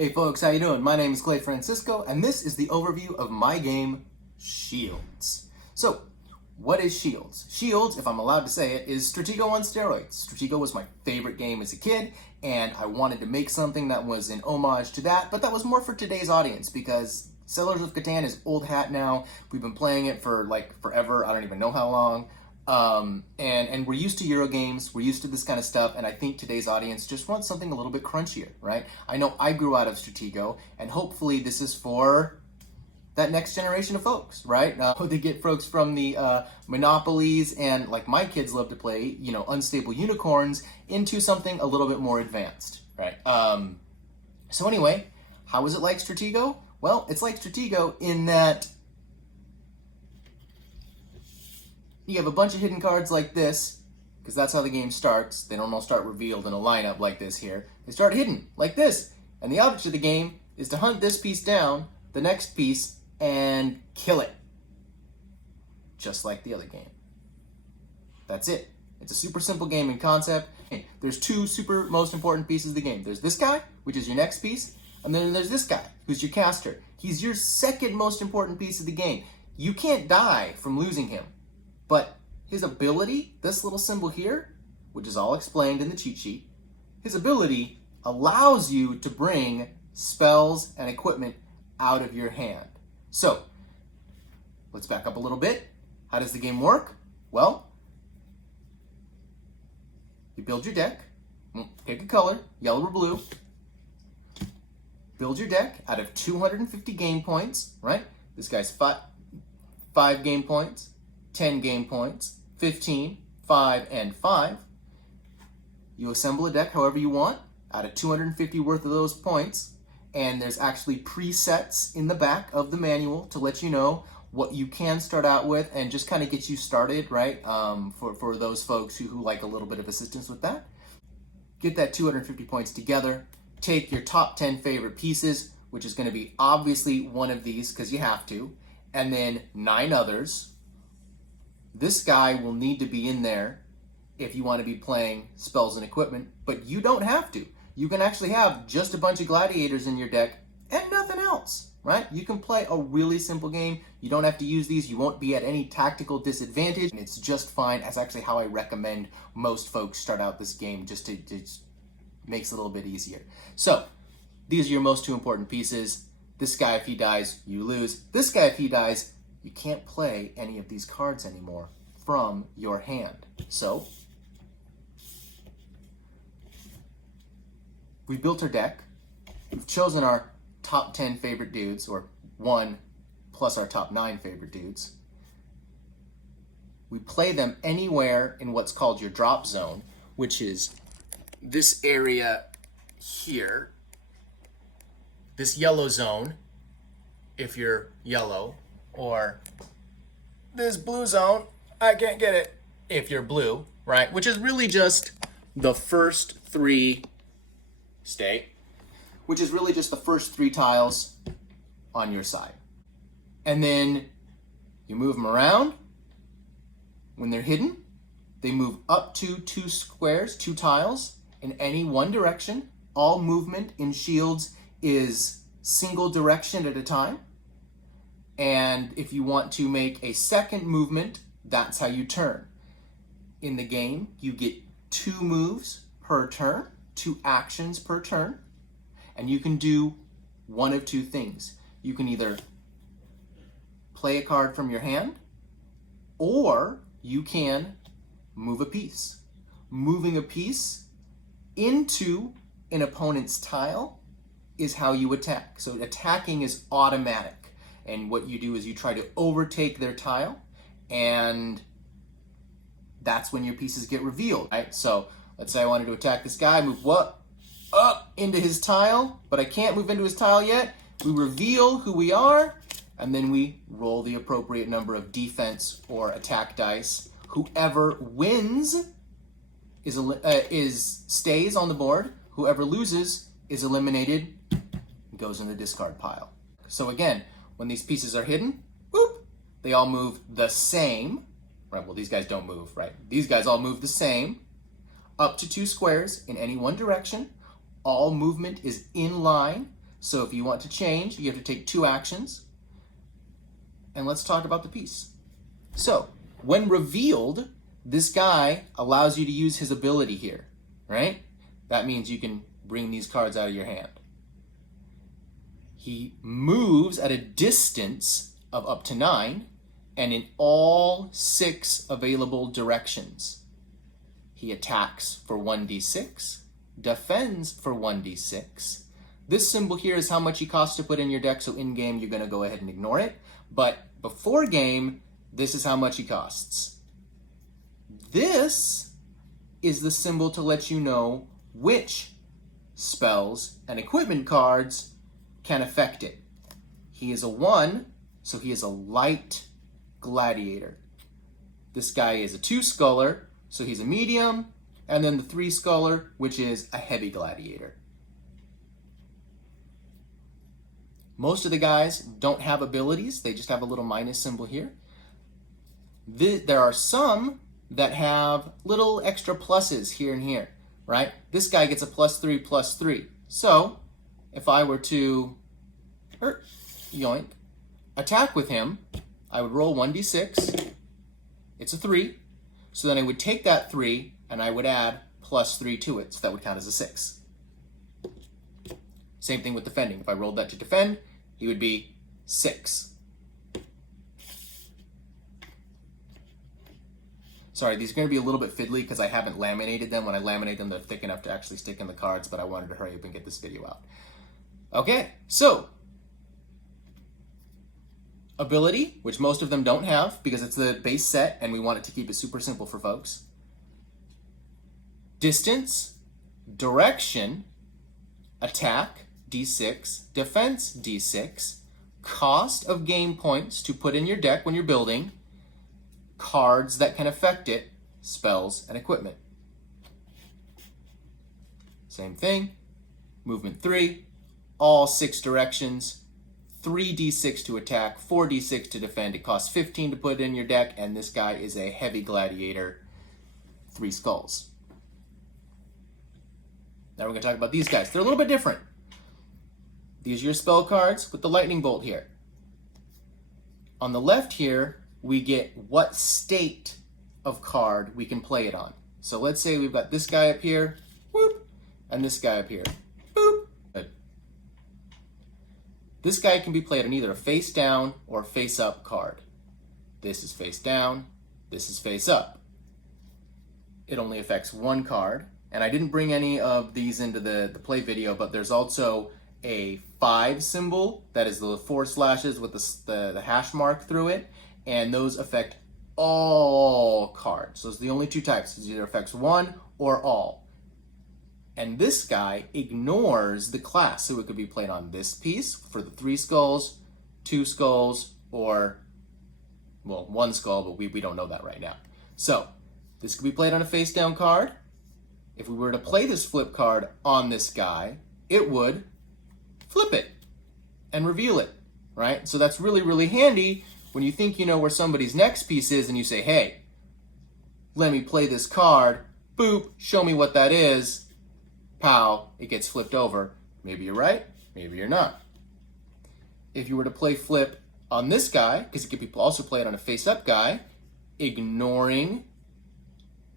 Hey folks, how you doing? My name is Clay Francisco, and this is the overview of my game, Shields. So, what is Shields? Shields, if I'm allowed to say it, is Stratego on steroids. Stratego was my favorite game as a kid, and I wanted to make something that was an homage to that, but that was more for today's audience, because Settlers of Catan is old hat now. We've been playing it for like forever, I don't even know how long. And we're used to Euro games, we're used to this kind of stuff, and I think today's audience just wants something a little bit crunchier, right? I know I grew out of Stratego, and hopefully this is for that next generation of folks, right? They get folks from the Monopolies and, like my kids love to play, Unstable Unicorns, into something a little bit more advanced, right? So anyway, how is it like Stratego? Well, it's like Stratego in that you have a bunch of hidden cards like this, because that's how the game starts. They don't all start revealed in a lineup like this here. They start hidden, like this. And the object of the game is to hunt this piece down, the next piece, and kill it. Just like the other game. That's it. It's a super simple game in concept. There's two super most important pieces of the game. There's this guy, which is your next piece, and then there's this guy, who's your caster. He's your second most important piece of the game. You can't die from losing him. But his ability, this little symbol here, which is all explained in the cheat sheet, his ability allows you to bring spells and equipment out of your hand. So, let's back up a little bit. How does the game work? Well, you build your deck, pick a color, yellow or blue, build your deck out of 250 game points, right? This guy's 5 game points. 10 game points, 15, 5, and 5. You assemble a deck however you want, out of 250 worth of those points, and there's actually presets in the back of the manual to let you know what you can start out with and just kind of get you started, right, for those folks who like a little bit of assistance with that. Get that 250 points together, take your top 10 favorite pieces, which is going to be obviously one of these because you have to, and then 9 others. This guy will need to be in there if you want to be playing spells and equipment, but you don't have to. You can actually have just a bunch of gladiators in your deck and nothing else, right? You can play a really simple game. You don't have to use these. You won't be at any tactical disadvantage, and it's just fine. That's actually how I recommend most folks start out this game, just makes it a little bit easier. So, these are your most 2 important pieces. This guy, if he dies, you lose. This guy, if he dies, you can't play any of these cards anymore from your hand. So, we've built our deck. We've chosen our top 10 favorite dudes, or 1 plus our top 9 favorite dudes. We play them anywhere in what's called your drop zone, which is this area here. This yellow zone, if you're yellow, or this blue zone, I can't get it, if you're blue, right? Which is really just the first 3, which is really just the first 3 tiles on your side. And then you move them around. When they're hidden, they move up to 2 squares, 2 tiles, in any one direction. All movement in Shields is single direction at a time. And if you want to make a second movement, that's how you turn. In the game, you get 2 moves per turn, 2 actions per turn, and you can do one of 2 things. You can either play a card from your hand, or you can move a piece. Moving a piece into an opponent's tile is how you attack. So attacking is automatic. And what you do is you try to overtake their tile, and that's when your pieces get revealed, right? So let's say I wanted to attack this guy, move up into his tile, but I can't move into his tile yet. We reveal who we are, and then we roll the appropriate number of defense or attack dice. Whoever wins stays on the board. Whoever loses is eliminated, goes in the discard pile. So again, when these pieces are hidden, whoop, they all move the same, right? Well, these guys don't move, right? These guys all move the same, up to 2 squares in any one direction. All movement is in line. So if you want to change, you have to take 2 actions. And let's talk about the piece. So when revealed, this guy allows you to use his ability here, right? That means you can bring these cards out of your hand. He moves at a distance of up to 9 and in all 6 available directions. He attacks for 1d6, defends for 1d6. This symbol here is how much he costs to put in your deck, so in game you're going to go ahead and ignore it. But before game, this is how much he costs. This is the symbol to let you know which spells and equipment cards can affect it. He is a 1, so he is a light gladiator. This guy is a 2 sculler, so he's a medium, and then the 3 sculler, which is a heavy gladiator. Most of the guys don't have abilities, they just have a little minus symbol here. There are some that have little extra pluses here and here, right? This guy gets a +3/+3. So if I were to yoink, attack with him, I would roll 1d6. It's a 3. So then I would take that 3 and I would add +3 to it. So that would count as a 6. Same thing with defending. If I rolled that to defend, he would be 6. Sorry, these are going to be a little bit fiddly because I haven't laminated them. When I laminate them, they're thick enough to actually stick in the cards, but I wanted to hurry up and get this video out. Okay, so ability, which most of them don't have because it's the base set and we want it to keep it super simple for folks. Distance, direction, attack, d6, defense, d6, cost of game points to put in your deck when you're building, cards that can affect it, spells, and equipment. Same thing, movement 3, all 6 directions, 3d6 to attack, 4d6 to defend. It costs 15 to put in your deck, and this guy is a heavy gladiator, 3 skulls. Now we're going to talk about these guys. They're a little bit different. These are your spell cards with the lightning bolt here. On the left here, we get what state of card we can play it on. So let's say we've got this guy up here, whoop, and this guy up here, boop. Good. This guy can be played on either a face down or face up card. This is face down, this is face up. It only affects 1 card, and I didn't bring any of these into the play video, but there's also a 5 symbol that is the 4 slashes with the hash mark through it, and those affect all cards. Those are the only 2 types. It either affects 1 or all. And this guy ignores the class, so it could be played on this piece for the 3 skulls, 2 skulls, or, well, 1 skull, but we don't know that right now. So this could be played on a face down card. If we were to play this flip card on this guy, it would flip it and reveal it, right? So that's really, really handy when you think you know where somebody's next piece is and you say, hey, let me play this card, boop, show me what that is, pow, it gets flipped over. Maybe you're right, maybe you're not. If you were to play flip on this guy, because it could be also played on a face-up guy, ignoring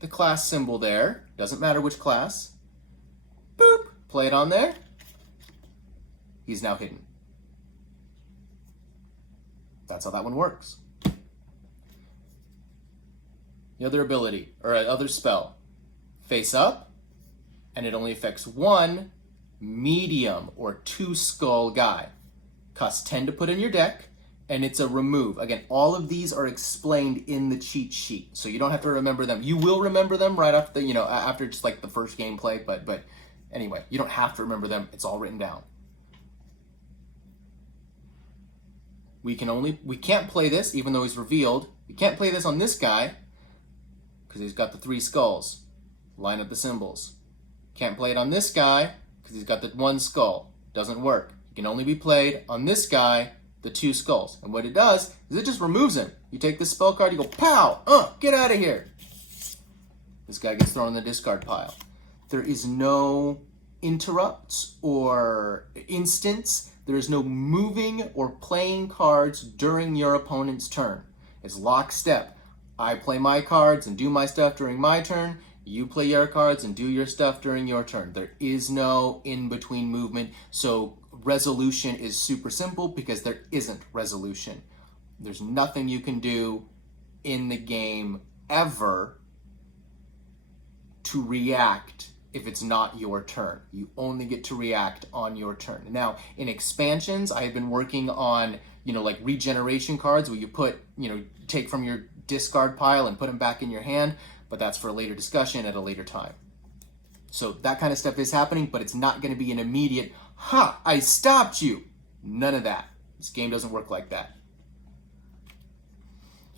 the class symbol there, doesn't matter which class, boop, play it on there, he's now hidden. That's how that one works. The other ability, or other spell, face up, and it only affects 1 medium or 2 skull guy. Costs 10 to put in your deck, and it's a remove. Again, all of these are explained in the cheat sheet, so you don't have to remember them. You will remember them right after after just like the first gameplay, but anyway, you don't have to remember them. It's all written down. We can't play this, even though he's revealed. We can't play this on this guy, because he's got the 3 skulls. Line up the symbols. Can't play it on this guy, because he's got the 1 skull. Doesn't work. It can only be played on this guy, the 2 skulls. And what it does is it just removes him. You take this spell card, you go, pow, get out of here. This guy gets thrown in the discard pile. There is no interrupts or instants. There is no moving or playing cards during your opponent's turn. It's lockstep. I play my cards and do my stuff during my turn. You play your cards and do your stuff during your turn. There is no in-between movement. So resolution is super simple because there isn't resolution. There's nothing you can do in the game ever to react if it's not your turn. You only get to react on your turn. Now, in expansions, I have been working on, like regeneration cards where you put, take from your discard pile and put them back in your hand, but that's for a later discussion at a later time. So that kind of stuff is happening, but it's not going to be an immediate, I stopped you. None of that. This game doesn't work like that.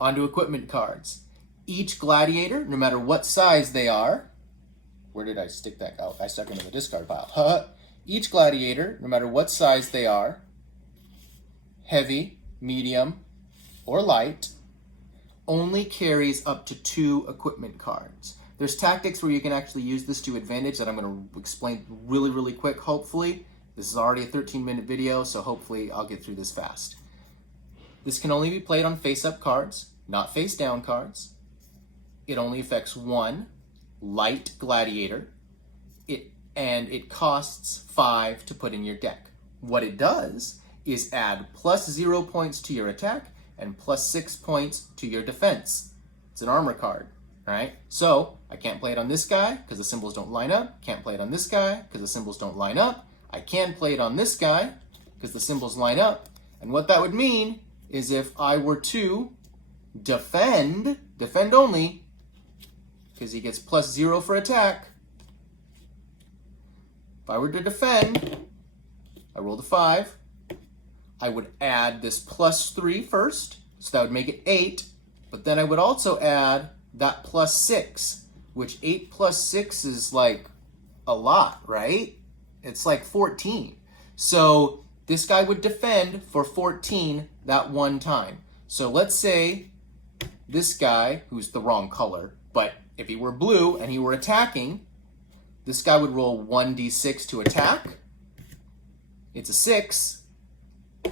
On to equipment cards. Each gladiator, no matter what size they are, where did I stick that? Oh, I stuck them in the discard pile. Each gladiator, no matter what size they are, heavy, medium, or light, only carries up to 2 equipment cards. There's tactics where you can actually use this to advantage that I'm going to explain really, really quick, hopefully. This is already a 13-minute video, so hopefully I'll get through this fast. This can only be played on face-up cards, not face-down cards. It only affects 1 light gladiator, and it costs 5 to put in your deck. What it does is add +0 points to your attack and +6 points to your defense. It's an armor card, right? So I can't play it on this guy because the symbols don't line up. Can't play it on this guy because the symbols don't line up. I can play it on this guy because the symbols line up. And what that would mean is if I were to defend only, because he gets +0 for attack. If I were to defend, I rolled a 5. I would add this +3 first, so that would make it 8. But then I would also add that +6, which 8 + 6 is like a lot, right? It's like 14. So this guy would defend for 14 that one time. So let's say this guy, who's the wrong color, but if he were blue and he were attacking, this guy would roll 1d6 to attack. It's a 6,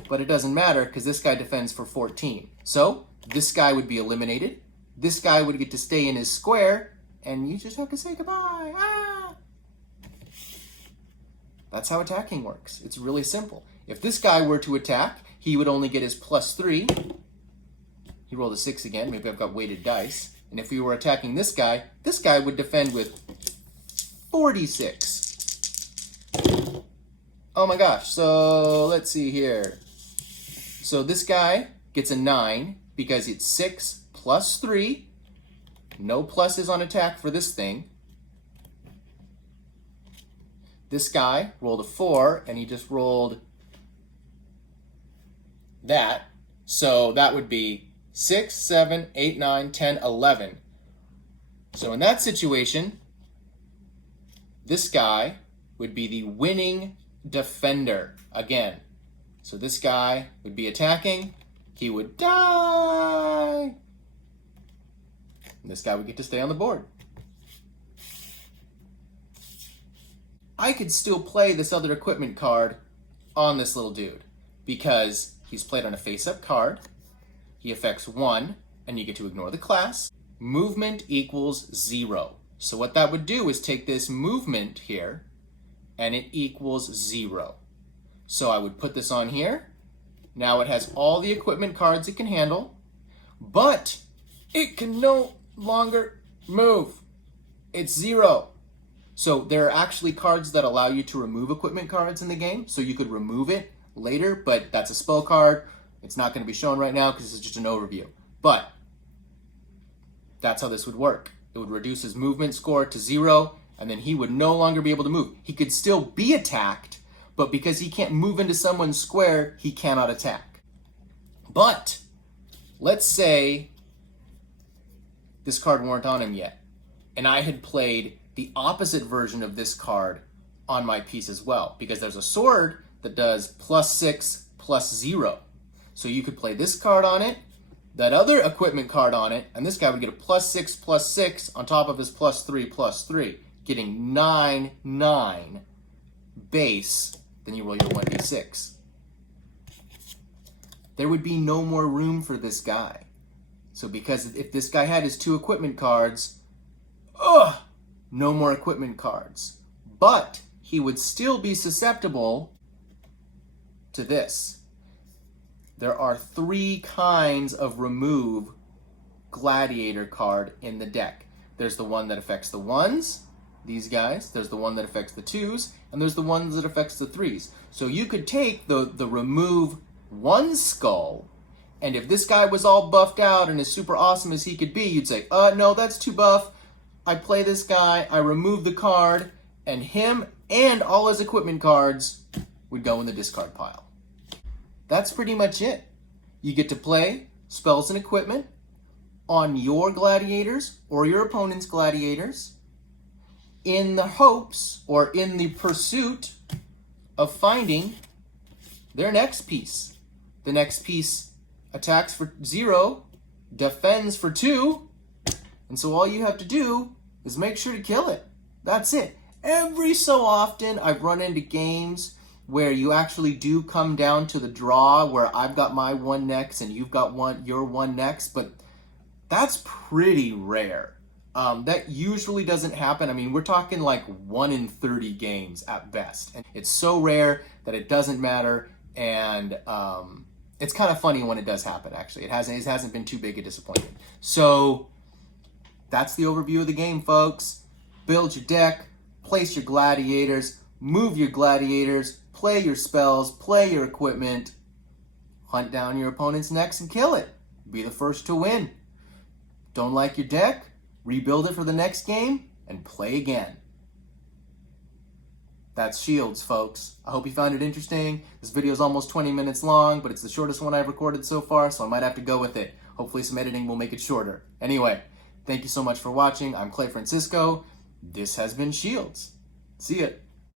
but it doesn't matter because this guy defends for 14. So this guy would be eliminated. This guy would get to stay in his square, and you just have to say goodbye. That's how attacking works. It's really simple. If this guy were to attack, he would only get his +3. He rolled a 6 again. Maybe I've got weighted dice. And if we were attacking this guy would defend with 46. Oh my gosh. So let's see here. So this guy gets a 9 because it's 6 + 3. No pluses on attack for this thing. This guy rolled a 4 and he just rolled that. So that would be 6, 7, 8, 9, 10, 11. So in that situation, this guy would be the winning defender again. So this guy would be attacking. He would die. And this guy would get to stay on the board. I could still play this other equipment card on this little dude because he's played on a face-up card. He affects 1, and you get to ignore the class. Movement equals 0. So what that would do is take this movement here, and it equals 0. So I would put this on here. Now it has all the equipment cards it can handle, but it can no longer move. It's 0. So there are actually cards that allow you to remove equipment cards in the game, so you could remove it later, but that's a spell card. It's not going to be shown right now because this is just an overview. But that's how this would work. It would reduce his movement score to 0, and then he would no longer be able to move. He could still be attacked, but because he can't move into someone's square, he cannot attack. But let's say this card weren't on him yet, and I had played the opposite version of this card on my piece as well, because there's a sword that does +6 +0. So you could play this card on it, that other equipment card on it, and this guy would get a +6 +6 on top of his +3 +3, getting 9, 9. base, then you roll your 1d6. There would be no more room for this guy. So because if this guy had his 2 equipment cards, no more equipment cards. But he would still be susceptible to this. There are 3 kinds of remove gladiator card in the deck. There's the one that affects the 1s, these guys. There's the one that affects the 2s, and there's the ones that affects the 3s. So you could take the remove 1 skull, and if this guy was all buffed out and as super awesome as he could be, you'd say, no, that's too buff. I play this guy, I remove the card, and him and all his equipment cards would go in the discard pile. That's pretty much it. You get to play spells and equipment on your gladiators or your opponent's gladiators in the hopes or in the pursuit of finding their next piece. The next piece attacks for 0, defends for 2, and so all you have to do is make sure to kill it. That's it. Every so often I've run into games where you actually do come down to the draw where I've got my 1 next and you've got your 1 next, but that's pretty rare. That usually doesn't happen. I mean, we're talking like 1 in 30 games at best. And it's so rare that it doesn't matter, and it's kind of funny when it does happen, actually. It hasn't been too big a disappointment. So that's the overview of the game, folks. Build your deck, place your gladiators, move your gladiators, play your spells, play your equipment, hunt down your opponent's necks and kill it. Be the first to win. Don't like your deck? Rebuild it for the next game and play again. That's Shields, folks. I hope you found it interesting. This video is almost 20 minutes long, but it's the shortest one I've recorded so far, so I might have to go with it. Hopefully some editing will make it shorter. Anyway, thank you so much for watching. I'm Clay Francisco. This has been Shields. See ya.